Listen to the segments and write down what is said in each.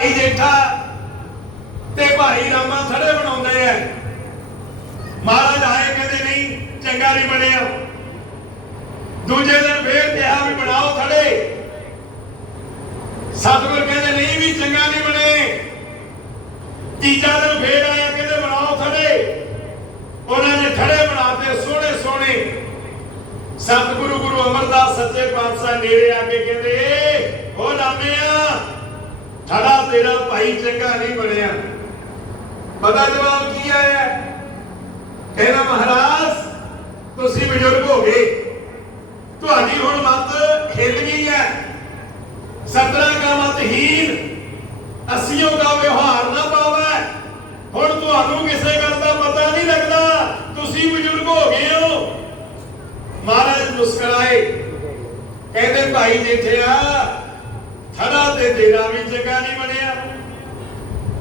ਭਾਈ ਜੇਠਾ। ਤੇ ਭਾਈ ਰਾਮਾ ਥੜੇ ਬਣਾਉਂਦੇ ਐ। ਮਹਾਰਾਜ ਆਏ ਕਹਿੰਦੇ ਨਹੀਂ, ਚੰਗਾ ਨਹੀਂ ਬਣਿਆ। ਦੂਜੇ ਦਿਨ ਫੇਰ ਕਿਹਾ ਵੀ ਬਣਾਓ ਥੜੇ। ਸਤਿਗੁਰ ਕਹਿੰਦੇ ਨਹੀਂ ਵੀ ਚੰਗਾ ਨਹੀਂ ਬਣੇ। ਤੀਜਾ ਦਿਨ ਫੇਰ ਆਇਆ ਕਹਿੰਦੇ ਬਣਾਓ ਥੜੇ। ਉਹਨਾਂ ਨੇ ਥੜੇ ਬਣਾਤੇ ਸੋਹਣੇ ਸੋਹਣੇ। ਸਤਿਗੁਰੂ ਗੁਰੂ ਅਮਰਦਾਸ ਸੱਚੇ ਪਾਤਸ਼ਾਹ ਨੇੜੇ ਆ ਕੇ ਕਹਿੰਦੇ ਉਹ ਰਾਮਿਆ ਥੜਾ ਤੇਰਾ ਭਾਈ ਚੰਗਾ ਨਹੀਂ ਬਣਿਆ। ਪਤਾ ਜਵਾਬ ਕੀ ਆਇਆ? ਕਹਿੰਦਾ, ਮਹਾਰਾਜ, ਤੁਸੀਂ ਬਜ਼ੁਰਗ ਹੋ ਗਏ। ਤੁਹਾਡੀ ਹੁਣ ਮਤ ਖਿਲ ਗਈ ਹੈ। ਸਤਰਾਂ ਕਾ ਮਤਹੀਨ ਅਸੀਓ ਦਾ ਵਿਵਹਾਰ ਨਾ ਪਾਵੇ। ਹੁਣ ਤੁਹਾਨੂੰ ਕਿਸੇ ਗੱਲ ਦਾ ਪਤਾ ਨਹੀਂ ਲੱਗਦਾ। ਤੁਸੀਂ ਬਜ਼ੁਰਗ ਹੋ ਗਏ ਹੋ। ਮਹਾਰਾਜ ਮੁਸਕਰਾਏ। ਕਹਿੰਦੇ, ਭਾਈ ਜੇਠਿਆ ਥੜਾ ਤੇ ਤੇਰਾ ਵੀ ਚੰਗਾ ਨਹੀਂ ਬਣਿਆ।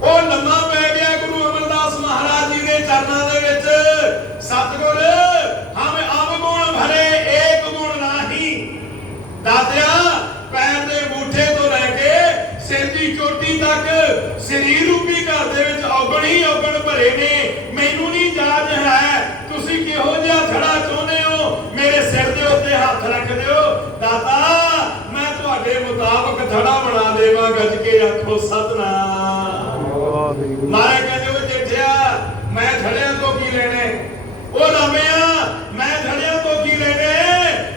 ਉਹ ਲੰਮਾ ਪੈ ਗਿਆ ਗੁਰੂ ਅਮਰਦਾਸ ਮਹਾਰਾਜ ਜੀ ਦੇ ਚਰਨਾਂ ਦੇ ਵਿੱਚ। ਸਤਿਗੁਰ ਹਮ ਅਬ ਗੁਣ ਭਰੇ ਏਕ ਗੁਣ ਨਾਹੀ ਦਾਤਿਆ ਪੈਰ ਦੇ ਬੂਠੇ ਤੋਂ ਲੈ ਕੇ ਸਿਰ ਦੀ ਚੋਟੀ ਤੱਕ ਸਰੀਰ ਰੂਪੀ ਘਰ ਦੇ ਵਿੱਚ ਔਗਣ ਹੀ ਔਗਣ ਭਰੇ ਨੇ ਮੈਨੂੰ ਨਹੀਂ ਜਾਜ ਹੈ ਤੁਸੀਂ ਕਿਹੋ ਜਿਹਾ ਥੜਾ ਚਾਹੁੰਦੇ ਹੋ ਮੇਰੇ ਸਿਰ ਦੇ ਉੱਤੇ ਹੱਥ ਰੱਖ ਦਿਓ ਦਾਤਾ ਮੈਂ ਤੁਹਾਡੇ ਮੁਤਾਬਕ ਥੜਾ ਬਣਾ ਦੇਵਾਂ ਗੱਜ ਕੇ ਆਖੋ ਸਤਨਾਮ। ਮਾਰੇ ਕਹਿੰਦੇ ਉਹ ਜੇਠਿਆ ਮੈਂ ਥੜਿਆਂ ਤੋਂ ਕੀ ਲੈਣੇ? ਉਹ ਰਾਮਿਆ ਮੈਂ ਥੜਿਆਂ ਤੋਂ ਕੀ ਲੈਣੇ?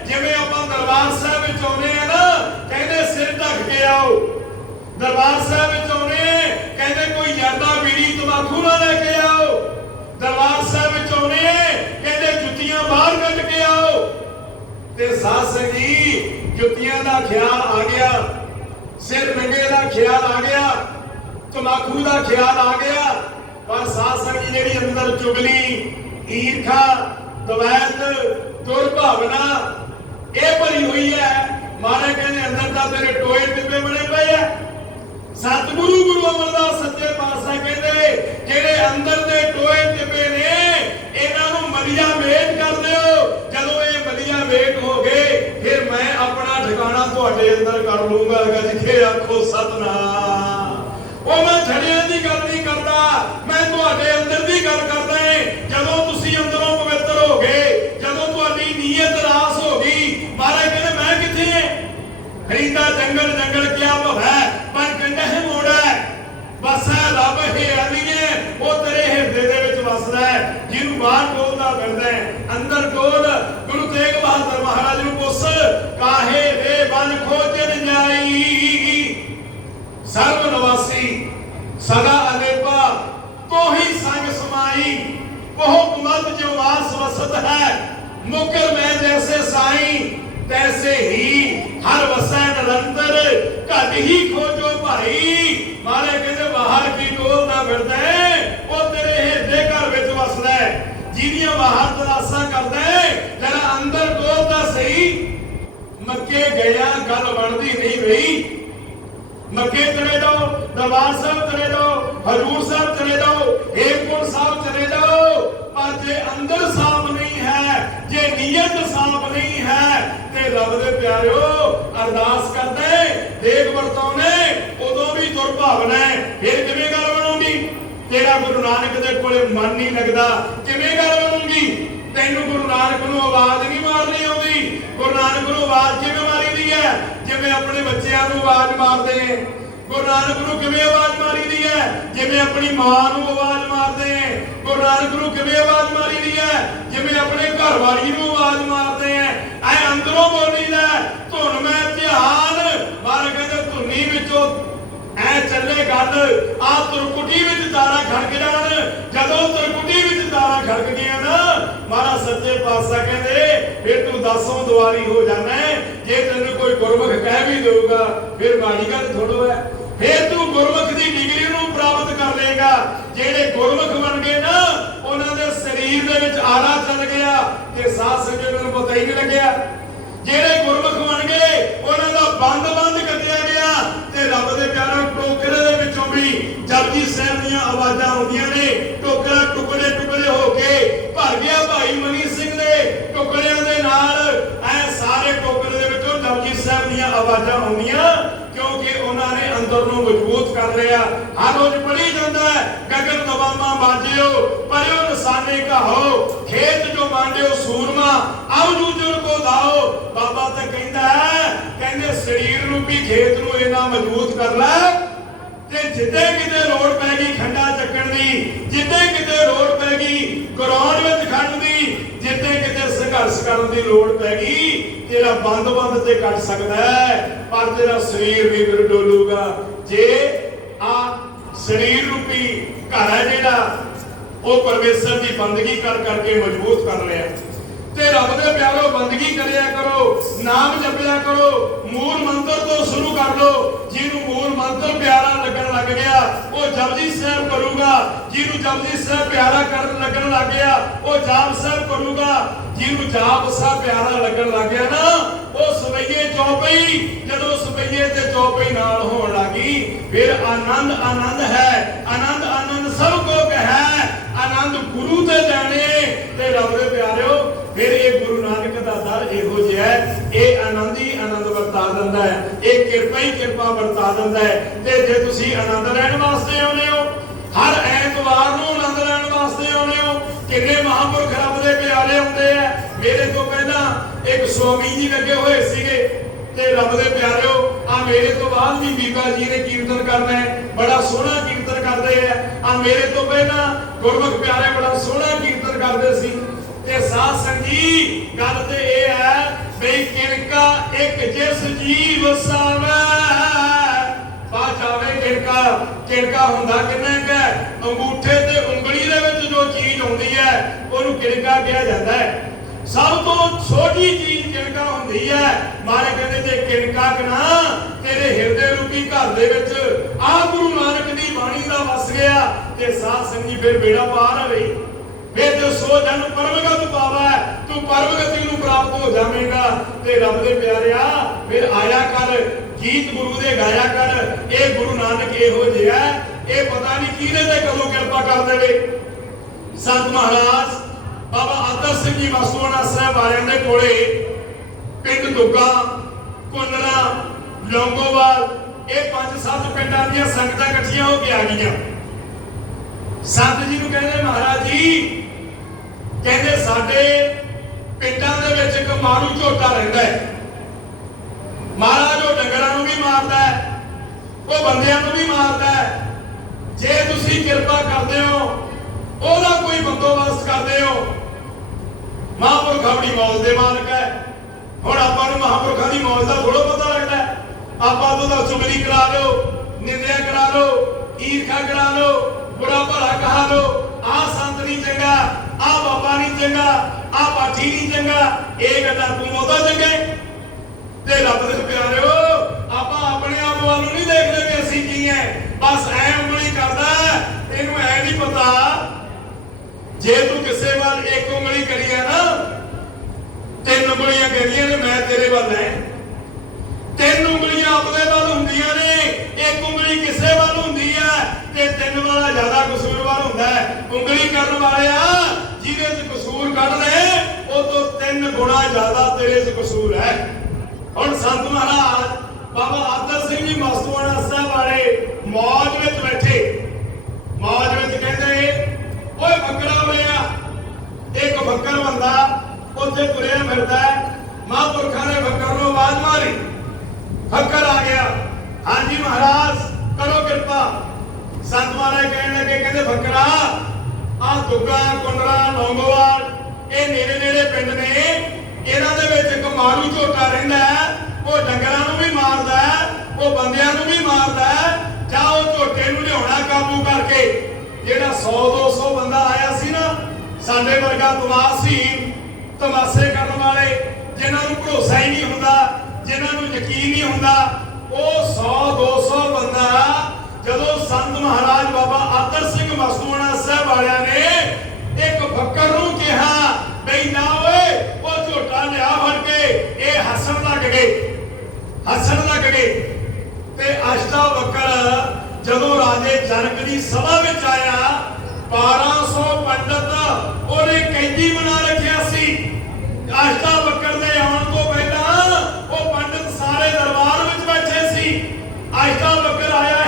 ਜਿਵੇਂ ਆਪਾਂ ਦਰਬਾਰ ਸਾਹਿਬ ਵਿੱਚ ਆਉਨੇ ਆ ਨਾ ਕਹਿੰਦੇ ਸਿਰ ਢੱਕ ਕੇ ਆਓ। ਦਰਬਾਰ ਸਾਹਿਬ ਵਿੱਚ ਆਉਨੇ ਕਹਿੰਦੇ ਕੋਈ ਜਾਂਦਾ ਬੀੜੀ ਤਮਾਕੂ ਨਾ ਲੈ ਕੇ ਆਓ। ਦਰਬਾਰ ਸਾਹਿਬ ਵਿੱਚ ਆਉਨੇ ਕਹਿੰਦੇ ਜੁੱਤੀਆਂ ਬਾਹਰ ਕੱਢ ਕੇ ਆਓ। ਤੇ ਸਾਧ ਸੰਗੀ ਜੁੱਤੀਆਂ ਦਾ ਖਿਆਲ ਆ ਗਿਆ। ਸਿਰ ਨੰਗੇ ਦਾ ਖਿਆਲ ਆ ਗਿਆ, ਤਮਾਕੂ ਦਾ ਖਿਆਲ ਆ ਗਿਆ, ਪਰ ਸਾਧ ਸੰਗੀ ਜਿਹੜੀ ਅੰਦਰ ਚੁਗਲੀ, ਈਰਖਾ, ਦਵੈਤ, ਦੁਰਭਾਵਨਾ, ਇਹ ਭਰੀ ਹੋਈ ਹੈ ਮਾਰੇ ਕਹਿੰਦੇ ਅੰਦਰ ਤਾਂ ਤੇਰੇ ਟੋਏ ਟਿੱਬੇ ਬਣੇ ਪਏ ਆ। ਸਤਿਗੁਰੂ ਗੁਰੂ ਅਮਰਦਾਸ ਸੱਚੇ ਪਾਤਸ਼ਾਹ ਕਹਿੰਦੇ, ਜਿਹੜੇ ਅੰਦਰ ਦੇ ਟੋਏ ਟਿੱਬੇ ਨੇ, ਇਹਨਾਂ ਨੂੰ ਮਲੀਆ ਮੇਟ ਕਰ ਦਿਓ। ਜਦੋਂ ਇਹ ਮਲੀਆ ਮੇਟ ਹੋ ਗਏ, ਫਿਰ ਮੈਂ ਆਪਣਾ ਠਿਕਾਣਾ ਤੁਹਾਡੇ ਅੰਦਰ ਕਰ ਲੂੰਗਾ ਗੱਜ ਆਖੋ ਸਤਨਾਮ। ਉਹ ਮੈਂ ਛੜਿਆਂ ਦੀ ਗੱਲ ਨਹੀਂ ਕਰਦਾ, ਮੈਂ ਤੁਹਾਡੇ ਅੰਦਰ ਦੀ ਗੱਲ ਕਰਦਾ ਏ ਜਦੋਂ ਤੁਸੀਂ ਅੰਦਰੋਂ ਪਵਿੱਤਰ ਹੋ ਗਏ ਜਦੋਂ ਤੁਹਾਡੀ ਨੀਅਤ ਰਾਸ ਹੋ ਗਈ ਮਹਾਰਾਜ ਕਹਿੰਦੇ ਮੈਂ ਕਿੱਥੇ ਏ ਖਰੀਦਾ ਜੰਗਲ ਜੰਗਲ ਕਿਆ ਭਵੈ ਪਰ ਕੰਡਹ ਮੋੜਾ ਵਸੈ ਰੱਬ ਹੈ ਅਲੀਏ ਉਹ ਤੇਰੇ ਹਿਰਦੇ ਦੇ ਵਿੱਚ ਵਸਦਾ ਹੈ ਜਿਹਨੂੰ ਬਾਹਰ ਖੋਲਦਾ ਫਿਰਦਾ ਹੈ ਅੰਦਰ ਖੋਲ ਗੁਰੂ ਤੇਗ ਬਹਾਦਰ ਮਹਾਰਾਜ ਨੂੰ ਪੁੱਛ ਕਾਹੇ ਰੇ ਬਨ ਖੋਜਨ ਜਾਈ ਸਰਬ ਨਿਵਾਸੀ, ਸਦਾ ਅਨੇਪਾ ਤੋਹੀ ਸੰਗ ਸਮਾਈ ਉਹ ਕੁਮਤ ਜੋ ਵਾਸ ਵਸਤ ਹੈ, ਮੁਕਰ ਮੈਂ ਜੈਸੇ ਸਾਈ, ਤੈਸੇ ਹੀ ਹਰ ਵਸੈ ਨਿਰੰਤਰ, ਘਟ ਹੀ ਖੋਜੋ ਭਾਈ। ਮਾਰੇ ਕਹਿੰਦੇ ਬਾਹਰ ਕੀ ਟੋਲਦਾ ਫਿਰਦਾ ਉਹ ਤੇਰੇ ਹਿਰਦੇ ਘਰ ਵਿੱਚ ਵਸਦਾ ਜਿਹਦੀਆਂ ਬਾਹਰ ਤਲਾਸ਼ਾਂ ਕਰਦਾ ਹੈ ਜਰਾ ਅੰਦਰ ਟੋਲਦਾ ਸਹੀ, ਮੱਕੇ ਗਿਆ, ਗੱਲ ਬਣਦੀ ਨਹੀਂ ਰਹੀ। ਮੱਕੇ ਚਲੇ ਜਾਓ, ਦਰਬਾਰ ਸਾਹਿਬ ਚਲੇ ਜਾਓ, ਹਜੂਰ ਸਾਹਿਬ ਚਲੇ ਜਾਓ, ਹੇਮਕੁੰਟ ਸਾਹਿਬ ਚਲੇ ਜਾਓ। ਪਰ ਜੇ ਅੰਦਰ ਸਾਫ਼ ਨਹੀਂ ਹੈ, ਜੇ ਨੀਅਤ ਸਾਫ਼ ਨਹੀਂ ਹੈ, ਤੇ ਰੱਬ ਦੇ ਪਿਆਰਿਓ, ਅਰਦਾਸ ਕਰਦੇ ਦੇਖ ਵਰਤਾਉਨੇ ਉਦੋਂ ਵੀ ਦੁਰਭਾਵਨਾ ਹੈ ਫਿਰ ਕਿਵੇਂ ਗੱਲ ਬਣੂਗੀ? ਤੇਰਾ ਗੁਰੂ ਨਾਨਕ ਦੇ ਕੋਲੇ ਮਨ ਨਹੀਂ ਲੱਗਦਾ। ਕਿਵੇਂ ਗੱਲ ਬਣੂਗੀ? ਤੈਨੂੰ ਗੁਰੂ ਨਾਨਕ ਨੂੰ ਆਵਾਜ਼ ਨਹੀਂ ਮਾਰਨੀ ਆਉਂਦੀ। ਗੁਰੂ ਨਾਨਕ ਨੂੰ ਆਵਾਜ਼ ਕਿਵੇਂ ਮਾਰੀਦੀ ਹੈ? ਜਿਵੇਂ ਆਪਣੇ ਬੱਚਿਆਂ ਨੂੰ ਆਵਾਜ਼ ਮਾਰਦੇ? ਗੁਰੂ ਨਾਨਕ ਨੂੰ ਕਿਵੇਂ ਆਵਾਜ਼ ਮਾਰੀਦੀ ਹੈ? ਜਿਵੇਂ ਆਪਣੀ ਮਾਂ ਨੂੰ ਆਵਾਜ਼ ਮਾਰਦੇ। ਗੁਰੂ ਨਾਨਕ ਨੂੰ ਕਿਵੇਂ ਆਵਾਜ਼ ਮਾਰੀਦੀ ਹੈ? ਜਿਵੇਂ ਆਪਣੇ ਘਰ ਵਾਲੀ ਨੂੰ ਆਵਾਜ਼ ਮਾਰਦੇ ਆ ਐ ਅੰਦਰੋਂ ਬੋਲੀਦਾ ਧੁਨ ਮੈਂ ਧਿਆਨ ਮਾਰ ਕਹਿੰਦੇ ਧੁਨੀ ਵਿੱਚੋਂ ਐ ਚੱਲੇ ਗੱਲ। ਆ ਤੁਰਕੁਟੀ ਵਿੱਚ ਤਾਰਾ ਖੜਕ ਜਾਣ। ਜਦੋਂ ਤੁਰਕੁਟੀ ਵਿੱਚ ਤਾਰਾ ਖੜਕਦੀਆਂ ਨਾ, ਮਹਾਰਾਜ ਸੱਚੇ ਪਾਤਸ਼ਾਹ ਕਹਿੰਦੇ, ਫਿਰ ਤੂੰ ਦਸੋਂ ਦੁਆਰੀ ਹੋ ਜਾਣਾ ਜੇ ਕਹਿ ਵੀ ਫਿਰ ਮਾੜੀ ਗੱਲ ਥੋੜੋ ਹੈ। ਫਿਰ ਤੂੰ ਗੁਰਮੁਖ ਦੀ ਡਿਗਰੀ ਨੂੰ ਪ੍ਰਾਪਤ ਕਰ ਲੇਗਾ ਜਿਹੜੇ ਗੁਰਮੁਖ ਬਣ ਗਏ ਨਾ, ਉਹਨਾਂ ਦੇ ਸਰੀਰ ਦੇ ਵਿੱਚ ਆਰਾ ਚੱਲ ਗਿਆ ਤੇ ਸਾਧ ਸੰਗਤ ਨੂੰ ਪਤਾ ਹੀ ਨਹੀਂ ਲੱਗਿਆ। ਜਿਹੜੇ ਗੁਰਮੁਖ ਬਣ ਗਏ, ਉਹਨਾਂ ਦਾ ਬੰਦ ਬੰਦ ਕੱਟਿਆ ਗਿਆ ਤੇ ਰੱਬ ਦੇ ਪਿਆਰੇ ਟੋਕਰੇ ਦੇ ਵਿੱਚੋਂ ਵੀ ਜਪਜੀ ਸਾਹਿਬ ਦੀਆਂ ਆਵਾਜ਼ਾਂ ਆਉਂਦੀਆਂ ਨੇ। ਟੋਕਰਾ ਟੁਕੜੇ ਟੁਕੜੇ ਹੋ ਕੇ ਭਰ ਗਿਆ ਭਾਈ ਮਨੀ ਸਿੰਘ ਦੇ ਟੁਕੜਿਆਂ ਦੇ ਨਾਲ ਐ ਸਾਰੇ ਟੋਕਰੇ ਦੇ ਵਿੱਚੋਂ ਜਪਜੀ ਸਾਹਿਬ ਦੀਆਂ ਆਵਾਜ਼ਾਂ ਆਉਂਦੀਆਂ ਕਿਉਂਕਿ ਉਹਨਾਂ ਨੇ ਅੰਦਰ ਨੂੰ ਮਜ਼ਬੂਤ ਕਰ ਲਿਆ। ਹਰ ਰੋਜ਼ ਪੜੀ ਜਾਂਦਾ ਹੈ ਗਗਨ ਨਵਾਮਾ ਬਾਜਿਓ ਪਰਿਓ ਨਿਸ਼ਾਨੇ ਕਹੋ ਖੇਤ ਜੋ ਮਾਂਡਿਓ ਸੂਰਮਾ ਆਉ ਜੂਜਰ ਕੋ ਦਾਓ ਬਾਬਾ ਤਾਂ ਕਹਿੰਦਾ ਹੈ, ਕਹਿੰਦੇ ਸਰੀਰ ਨੂੰ ਵੀ ਖੇਤ ਨੂੰ ਇਹਨਾਂ ਮਜ਼ਬੂਤ ਕਰ ਲੈ ਤੇ ਜਿੱਦੇ ਕਿਤੇ ਲੋੜ ਪੈ ਗਈ ਖੰਡਾ ਚੱਕਣ ਦੀ ਜਿੱਦੇ ਕਿਤੇ ਲੋੜ ਪੈ ਗਈ ਗਰਾਊਂਡ ਵਿੱਚ ਖੜਨ ਦੀ ਜਿੱਦੇ ਕਿਤੇ ਸੰਘਰਸ਼ ਕਰਨ ਦੀ ਲੋੜ ਪੈ ਗਈ, ਤੇਰਾ ਬੰਦ ਬੰਦ ਤੇ ਕੱਟ ਸਕਦਾ ਹੈ, ਪਰ ਤੇਰਾ ਸਰੀਰ ਵੀ ਫਿਰ ਡੋਲੂਗਾ। ਜੇ ਆ ਸਰੀਰ ਰੂਪੀ ਘਰ ਹੈ ਜਿਹੜਾ, ਉਹ ਪਰਮੇਸ਼ਰ ਦੀ ਬੰਦਗੀ ਕਰ ਕਰਕੇ ਮਜ਼ਬੂਤ ਕਰ ਲਿਆ। ਤੇ ਰੱਬ ਦੇ ਪਿਆਰੋ ਬੰਦਗੀ ਕਰਿਆ ਕਰੋ, ਨਾਮ ਜਪਿਆ ਕਰੋ, ਮੂਲ ਮੰਤਰ ਤੋਂ ਸ਼ੁਰੂ ਕਰ ਲਓ। ਜਿਹਨੂੰ ਮੂਲ ਮੰਤਰ ਪਿਆਰਾ ਲੱਗਣ ਲੱਗ ਗਿਆ, ਉਹ ਜਪਜੀ ਸਾਹਿਬ ਕਰੂਗਾ। ਜਿਹਨੂੰ ਜਪਜੀ ਸਾਹਿਬ ਪਿਆਰਾ ਕਰਨ ਲੱਗਣ ਲੱਗ ਗਿਆ, ਉਹ ਜਾਪ ਸਾਹਿਬ ਕਰੂਗਾ। ਜਿਹਨੂੰ ਜਾਪ ਸਾਹਿਬ ਪਿਆਰਾ ਲੱਗਣ ਲੱਗ ਗਿਆ ਨਾ, ਉਹ ਸਵਈਏ ਚੌਪਈ, ਜਦੋਂ ਸਵਈਏ ਤੇ ਚੌਪਈ ਨਾਲ ਹੋਣ ਲੱਗੀ, ਫਿਰ ਆਨੰਦ ਆਨੰਦ ਹੈ, ਆਨੰਦ ਆਨੰਦ ਸਭ ਕੋ ਕਹੈ, ਆਨੰਦ ਗੁਰੂ ਤੇ ਜਾਣੇ। ਤੇ ਰੱਬ ਦੇ ਪਿਆਰਿਓ ਫਿਰ ਇਹ ਗੁਰੂ ਨਾਨਕ ਦਾ ਦਰ ਇਹੋ ਜਿਹਾ ਇਹ ਆਨੰਦ ਹੀ ਆਨੰਦ ਵਰਤਾ ਦਿੰਦਾ ਹੈ। ਇਹ ਕਿਰਪਾ ਹੀ ਕਿਰਪਾ ਵਰਤਾ ਦਿੰਦਾ ਹੈ। ਤੇ ਜੇ ਤੁਸੀਂ ਆਨੰਦ ਲੈਣ ਵਾਸਤੇ ਆਉਂਦੇ ਹੋ, ਹਰ ਐਤਵਾਰ ਨੂੰ ਆਨੰਦ ਲੈਣ ਵਾਸਤੇ ਆਉਂਦੇ ਹੋ, ਕਿੰਨੇ ਮਹਾਂਪੁਰਖ ਰੱਬ ਦੇ ਪਿਆਰੇ ਹੁੰਦੇ ਆ। ਮੇਰੇ ਤੋਂ ਪਹਿਲਾਂ ਇੱਕ ਸਵਾਮੀ ਜੀ ਲੱਗੇ ਹੋਏ ਸੀਗੇ ਤੇ ਰੱਬ ਦੇ ਪਿਆਰਿਓ ਆ ਮੇਰੇ ਤੋਂ ਬਾਅਦ ਵੀ ਬੀਬਾ ਜੀ ਨੇ ਕੀਰਤਨ ਕਰਨਾ ਹੈ। ਬੜਾ ਸੋਹਣਾ ਕੀਰਤਨ ਕਰਦੇ ਆ। ਆ ਮੇਰੇ ਤੋਂ ਪਹਿਲਾਂ ਗੁਰਮੁਖ ਪਿਆਰੇ ਬੜਾ ਸੋਹਣਾ ਕੀਰਤਨ ਕਰਦੇ ਸੀ। ਤੇ ਸਾਧ ਸੰਗੀ ਗੱਲ ਤੇ ਇਹ ਹੈ ਬਈ ਕਿਰਕਾ ਇੱਕ ਜਿਸ ਜੀਵ ਸਾਵੇ। ਬਾ ਕਿਰਕਾ ਕਿਰਕਾ ਹੁੰਦਾ ਕਿੰਨਾ ਕਾ ਅੰਗੂਠੇ ਤੇ ਉਂਗਲੀ ਦੇ ਵਿੱਚ ਜੋ ਚੀਜ਼ ਹੁੰਦੀ ਹੈ, ਉਹਨੂੰ ਕਿਰਕਾ ਕਿਹਾ ਜਾਂਦਾ ਹੈ। ਸਭ ਤੋਂ ਛੋਟੀ ਚੀਜ਼ ਕਿਰਕਾ ਹੁੰਦੀ ਹੈ ਮਾਰੇ ਕਹਿੰਦੇ ਜੇ ਕਿਰਕਾ ਕਨਾ ਤੇਰੇ ਹਿਰਦੇ ਰੂਪੀ ਘਰ ਦੇ ਵਿੱਚ ਆ ਗੁਰੂ ਨਾਨਕ ਦੀ ਬਾਣੀ ਦਾ ਵਸ ਗਿਆ ਤੇ ਸਾਧ ਸੰਗੀ ਫਿਰ ਬੇੜਾ ਪਾਰ ਹੋਈ ਬਈ ਫਿਰ ਜੋ ਸੋ ਜਨ ਪਰਮਗਤ ਪਾਵਾ ਤੂੰ ਪਰਮਗਤੀ ਨੂੰ ਪ੍ਰਾਪਤ ਹੋ ਜਾਵੇਂਗਾ। ਤੇ ਰੱਬ ਦੇ ਪਿਆਰਿਆ, ਫਿਰ ਆਇਆ ਕਰ, ਗੀਤ ਗੁਰੂ ਦੇ ਗਾਇਆ ਕਰ। ਇਹ ਗੁਰੂ ਨਾਨਕ ਇਹੋ ਜਿਹਾ ਇਹ ਪਤਾ ਨਹੀਂ ਕਿਹਨੇ ਤੇ ਕਦੋਂ ਕਿਰਪਾ ਕਰ ਦੇਵੇ। ਸੰਤ ਮਹਾਰਾਜ, ਬਾਬਾ ਆਦਰ ਸਿੰਘ ਜੀ ਮਸਤੂਆਣਾ ਸਾਹਿਬ ਵਾਲਿਆਂ ਦੇ ਕੋਲੇ ਪਿੰਡ ਦੁੱਗਾ, ਕੁੰਨਰਾ, ਲੌਂਗੋਵਾਲ, ਇਹ ਪੰਜ ਸੱਤ ਪਿੰਡਾਂ ਦੀਆਂ ਸੰਗਤਾਂ ਇਕੱਠੀਆਂ ਹੋ ਕੇ ਆ ਗਈਆਂ। ਸੰਤ ਜੀ ਨੂੰ ਕਹਿੰਦੇ ਮਹਾਰਾਜ ਜੀ ਕਹਿੰਦੇ ਸਾਡੇ ਪਿੰਡਾਂ ਦੇ ਵਿੱਚ ਇੱਕ ਮਾਰੂ ਝੋਟਾ ਰਹਿੰਦਾ ਹੈ। ਮਹਾਰਾਜ ਉਹ ਡੰਗਰਾਂ ਨੂੰ ਵੀ ਮਾਰਦਾ ਹੈ, ਉਹ ਬੰਦਿਆਂ ਨੂੰ ਵੀ ਮਾਰਦਾ ਹੈ। ਜੇ ਤੁਸੀਂ ਕਿਰਪਾ ਕਰਦੇ ਹੋ, ਉਹਦਾ ਕੋਈ ਬੰਦੋਬਸਤ ਕਰਦੇ ਹੋ। ਮਹਾਂਪੁਰਖ ਆਪਣੀ ਮੌਤ ਦੇ ਮਾਲਕ ਹੈ। ਹੁਣ ਆਪਾਂ ਨੂੰ ਮਹਾਂਪੁਰਖਾਂ ਦੀ ਮੌਤ ਦਾ ਥੋੜਾ ਪਤਾ ਲੱਗਦਾ ਆਪਾਂ ਤੋਂ ਤਾਂ ਚੁਗਲੀ ਕਰਾ ਲਓ ਨਿੰਦਿਆ ਕਰਾ ਲਓ ਈਰਖਾ ਕਰਾ ਲਓ ਬੁਰਾ ਭਲਾ ਕਹਾ ਲਓ ਆਹ ਸੰਤ ਨਹੀਂ ਚੰਗਾ। ਆਹ ਬਾਬਾ ਨਹੀਂ ਚੰਗਾ ਆਹ ਪਾਠੀ ਨਹੀਂ ਚੰਗਾ, ਇਹ ਗੱਲਾਂ ਤੂੰ ਉਹਦਾ ਚੰਗਾ ਤੇ ਰੱਬ ਦੇ ਪਿਆਰਿਓ, ਆਪਾਂ ਆਪਣੇ ਆਪ ਵੱਲ ਨਹੀਂ ਦੇਖਦੇ ਵੀ ਅਸੀਂ ਕੀ ਹੈ ਬਸ ਐ ਉਂਗਲੀ ਕਰਦਾ ਇਹਨੂੰ ਐ ਨਹੀਂ ਪਤਾ, ਜੇ ਤੂੰ ਕਿਸੇ ਵੱਲ ਇੱਕ ਉਂਗਲੀ ਕਰੀ ਹੈ ਨਾ, ਤਿੰਨ ਉਂਗਲੀਆਂ ਕਰੀਆਂ ਨੇ, ਮੈਂ ਤੇਰੇ ਵੱਲ ਐ। ਤਿੰਨ ਉਂਗਲੀਆਂ ਆਪਣੇ ਵੱਲ ਹੁੰਦੀਆਂ ਨੇ, ਇੱਕ ਉਂਗਲੀ ਕਿਸੇ ਵੱਲ ਹੁੰਦੀ ਹੈ ਤੇ ਤਿੰਨ ਵਾਲਾ ਜ਼ਿਆਦਾ ਕਸੂਰਵਾਰ ਹੁੰਦਾ ਹੈ। ਉਂਗਲੀ ਕਰਨ ਵਾਲਿਆ ਜਿਹਦੇ 'ਚ ਕਸੂਰ ਕੱਢ ਰਹੇ ਉਹ ਤੋਂ ਤਿੰਨ ਗੁਣਾ ਜ਼ਿਆਦਾ ਤੇਰੇ 'ਚ ਕਸੂਰ ਹੈ। ਹੁਣ ਸੰਤ ਮਹਾਰਾਜ ਬਾਬਾ ਆਦਰ ਸਿੰਘ ਜੀ ਮਸਤੂਆਣਾ ਸਾਹਿਬ ਵਾਲੇ ਮੌਜ ਵਿੱਚ ਬੈਠੇ। ਮੌਜ ਵਿੱਚ ਕਹਿੰਦੇ ਓਏ ਫੱਕਰਾ ਹੋਇਆ ਇੱਕ ਫੱਕਰ ਬੰਦਾ ਉੱਥੇ ਤੁਰਿਆ ਫਿਰਦਾ ਹੈ, ਮਹਾਂਪੁਰਖਾਂ ਨੇ ਫੱਕਰ ਨੂੰ ਆਵਾਜ਼ ਮਾਰੀ। ਫੱਕਰ ਆ ਗਿਆ। ਹਾਂਜੀ ਮਹਾਰਾਜ, ਕਰੋ ਕਿਰਪਾ। ਸੰਤ ਮਹਾਰਾਜ ਕਹਿਣ ਲੱਗੇ, ਕਹਿੰਦੇ ਫੱਕਰਾ ਆ ਦੁੱਗਾ ਕੁੰਡਰਾ ਲੌਂਗੋਵਾਲ ਇਹ ਨੇੜੇ ਨੇੜੇ ਪਿੰਡ ਨੇ। ਇਹਨਾਂ ਦੇ ਵਿੱਚ ਇੱਕ ਮਾਰੂ ਝੋਟਾ ਰਹਿੰਦਾ ਉਹ ਡੰਗਰਾਂ ਨੂੰ ਵੀ ਮਾਰਦਾ ਉਹ ਬੰਦਿਆਂ ਨੂੰ ਵੀ ਮਾਰਦਾ ਜਾਂ ਉਹ ਝੋਟੇ ਨੂੰ ਲਿਆਉਣਾ ਕਾਬੂ ਕਰਕੇ। ਜਿਹੜਾ 100 200 ਬੰਦਾ ਆਇਆ ਸੀ ਨਾ, ਸਾਡੇ ਵਰਗਾ ਤਮਾਸ਼ੀ ਤਮਾਸ਼ੇ ਕਰਨ ਵਾਲੇ, ਜਿਨ੍ਹਾਂ ਨੂੰ ਭਰੋਸਾ ਹੀ ਨਹੀਂ ਹੁੰਦਾ, ਜਿਨ੍ਹਾਂ ਨੂੰ ਯਕੀਨ ਨਹੀਂ ਹੁੰਦਾ, ਉਹ 100 200 ਬੰਦਾ ਜਦੋਂ ਸੰਤ ਮਹਾਰਾਜ ਬਾਬਾ ਆਦਰ ਸਿੰਘ ਮਸਤੂਆਣਾ ਸਾਹਿਬ ਵਾਲਿਆਂ ਨੇ ਇੱਕ ਫੱਕਰ ਨੂੰ ਕਿਹਾ, ਬਈ ਨਾ ਓਏ, ਉਹ ਝੋਟਾ ਲਿਆ ਫੜ ਕੇ, ਇਹ ਹੱਸਣ ਲੱਗ ਗਏ, ਹੱਸਣ ਲੱਗ ਗਏ। ਤੇ ਅਸ਼ਟਾ ਬੱਕਰ ਜਦੋਂ ਰਾਜੇ ਜਨਕ ਦੀ ਸਭਾ ਵਿੱਚ ਆਇਆ 1200 ਪੰਡਤ ਉਹਨੇ ਕੈਦੀ ਬਣਾ ਰੱਖਿਆ ਸੀ। ਅਸ਼ਟਾ ਬੱਕਰ ਦੇ ਆਉਣ ਤੋਂ ਪਹਿਲਾਂ ਉਹ ਪੰਡਤ ਸਾਰੇ ਦਰਬਾਰ ਵਿੱਚ ਬੈਠੇ ਸੀ ਅਸ਼ਟਾ ਬੱਕਰ ਆਇਆ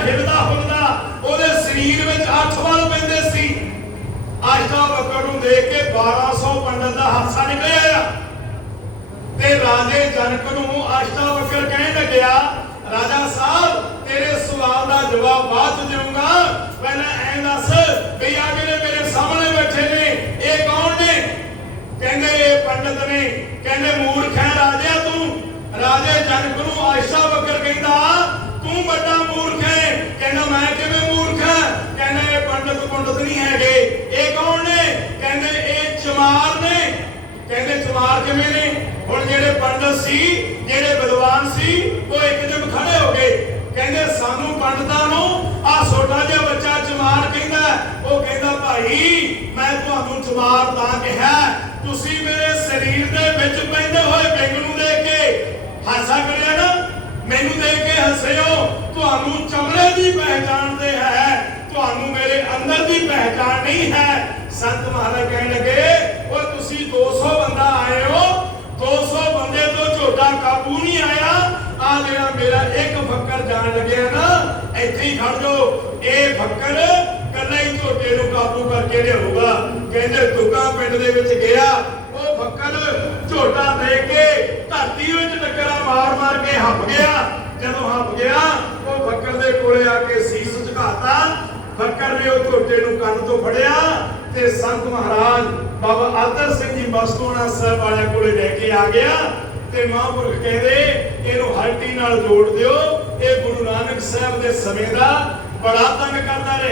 ਹਾਸਾ ਨਿਕਲਿਆ ਆ ਤੇ ਰਾਜੇ ਜਨਕ ਨੂੰ ਅਸ਼ਟਾਵਕਰ ਕਹਿਣ ਲੱਗਿਆ, ਰਾਜਾ ਸਾਹਿਬ, ਤੇਰੇ ਸਵਾਲ ਦਾ ਜਵਾਬ ਬਾਅਦ ਚ ਦੇਵਾਂਗਾ ਪਹਿਲਾਂ ਐਂ ਦੱਸ ਵੀ ਆ ਜਿਹੜੇ ਮੇਰੇ ਸਾਹਮਣੇ ਬੈਠੇ ਨੇ, ਇਹ ਕੌਣ ਨੇ? ਕਹਿੰਦੇ, ਇਹ ਪੰਡਤ ਨੇ। ਕਹਿੰਦੇ, ਮੂਰਖ ਹੈ ਰਾਜਾ ਤੂੰ। ਰਾਜੇ ਜਨਕ ਨੂੰ ਅਸ਼ਟਾਵਕਰ ਕਹਿੰਦਾ, ਤੂੰ ਵੱਡਾ ਮੂਰਖ ਹੈ। ਕਹਿੰਦਾ, ਮੈਂ ਕਿਵੇਂ ਮੂਰਖ ਹਾਂ? ਕਹਿੰਦਾ, ਇਹ ਪੰਡਤ ਪੰਡਤ ਨਹੀਂ ਹੈਗੇ। ਇਹ ਕੌਣ ਨੇ? ਕਹਿੰਦੇ, ਇਹ ਚਮਾਰ ਨੇ। ਕਹਿੰਦੇ ਚਮਾਰ ਕਿਵੇਂ ਨੇ, ਹੁਣ ਜਿਹੜੇ ਪੰਡਤ ਸੀ, ਜਿਹੜੇ ਵਿਦਵਾਨ ਸੀ, ਉਹ ਇੱਕਦਮ ਖੜੇ ਹੋ ਗਏ। ਕਹਿੰਦੇ, ਸਾਨੂੰ ਪੰਡਤਾਂ ਨੂੰ ਆ ਛੋਟਾ ਜਿਹਾ ਬੱਚਾ ਚਮਾਰ ਕਹਿੰਦਾ ਉਹ ਕਹਿੰਦਾ, ਭਾਈ, ਮੈਂ ਤੁਹਾਨੂੰ ਚਮਾਰ ਤਾਂ ਕਿਹਾ ਤੁਸੀਂ ਮੇਰੇ ਸਰੀਰ ਦੇ ਵਿੱਚ ਪੈਂਦੇ ਹੋਏ ਬਿੰਗ ਨੂੰ ਦੇਖ ਕੇ ਹਾਸਾ ਕਰਿਆ ਨਾ। ਮੈਨੂੰ ਦੇਖ ਕੇ ਹੱਸਿਓ ਤੁਹਾਨੂੰ ਚਮੜੇ ਦੀ ਪਹਿਚਾਣ ਦੇ ਹੈ। ਤੁਹਾਨੂੰ ਮੇਰੇ ਅੰਦਰ ਦੀ ਪਹਿਚਾਣ ਨਹੀਂ ਹੈ। ਸੰਤ ਮਹਾਰਾਜ ਕਹਿਣ ਲੱਗੇ ਉਹ ਤੁਸੀਂ 200 ਬੰਦਾ ਆਏ ਹੋ। 200 ਬੰਦੇ ਤੋਂ ਝੋਟਾ ਕਾਬੂ ਨਹੀਂ ਆਇਆ। ਆ ਜਿਹੜਾ ਮੇਰਾ ਇੱਕ ਫੱਕਰ ਜਾਣ ਲੱਗਿਆ ਨਾ, ਇੱਥੇ ਹੀ ਖੜ ਜਾਓ। ਇਹ ਫੱਕਰ ਕੱਲਾ ਹੀ ਝੋਟੇ ਨੂੰ ਕਾਬੂ ਕਰਕੇ ਲਿਆਊਗਾ। ਕਹਿੰਦੇ, ਦੁੱਗਾ ਪਿੰਡ ਦੇ ਵਿੱਚ ਗਿਆ। ਉਹ ਫੱਕਰ ਝੋਟਾ ਦੇ ਕੇ ਧਰਤੀ ਵਿੱਚ ਟੱਕਰਾ ਮਾਰ ਮਾਰ ਕੇ ਹੱਪ ਗਿਆ ਜਦੋਂ ਹੱਪ ਗਿਆ ਉਹ ਫੱਕਰ ਦੇ ਕੋਲੇ ਆ ਕੇ ਸੀਸ ਝੁਕਾਤਾ ਫੱਕਰ ਨੇ ਉਹ ਝੋਟੇ ਨੂੰ ਕੰਨ ਤੋਂ ਫੜਿਆ ਤੇ ਸੰਤ ਮਹਾਰਾਜ ਬਾਬਾ ਆਦਰ ਸਿੰਘ ਜੀ ਮਸਤੋਣਾ ਸਾਹਿਬ ਵਾਲਿਆਂ ਕੋਲੇ ਲੈ ਕੇ ਆ ਗਿਆ ਤੇ ਮਹਾਂਪੁਰਖ ਕਹਿੰਦੇ ਇਹਨੂੰ ਹਲਟੀ ਨਾਲ ਜੋੜ ਦਿਓ, ਇਹ ਗੁਰੂ ਨਾਨਕ ਸਾਹਿਬ ਦੇ ਸਮੇਂ ਦਾ ਬੜਾ ਤੰਗ ਕਰਦਾ ਰਿਹਾ।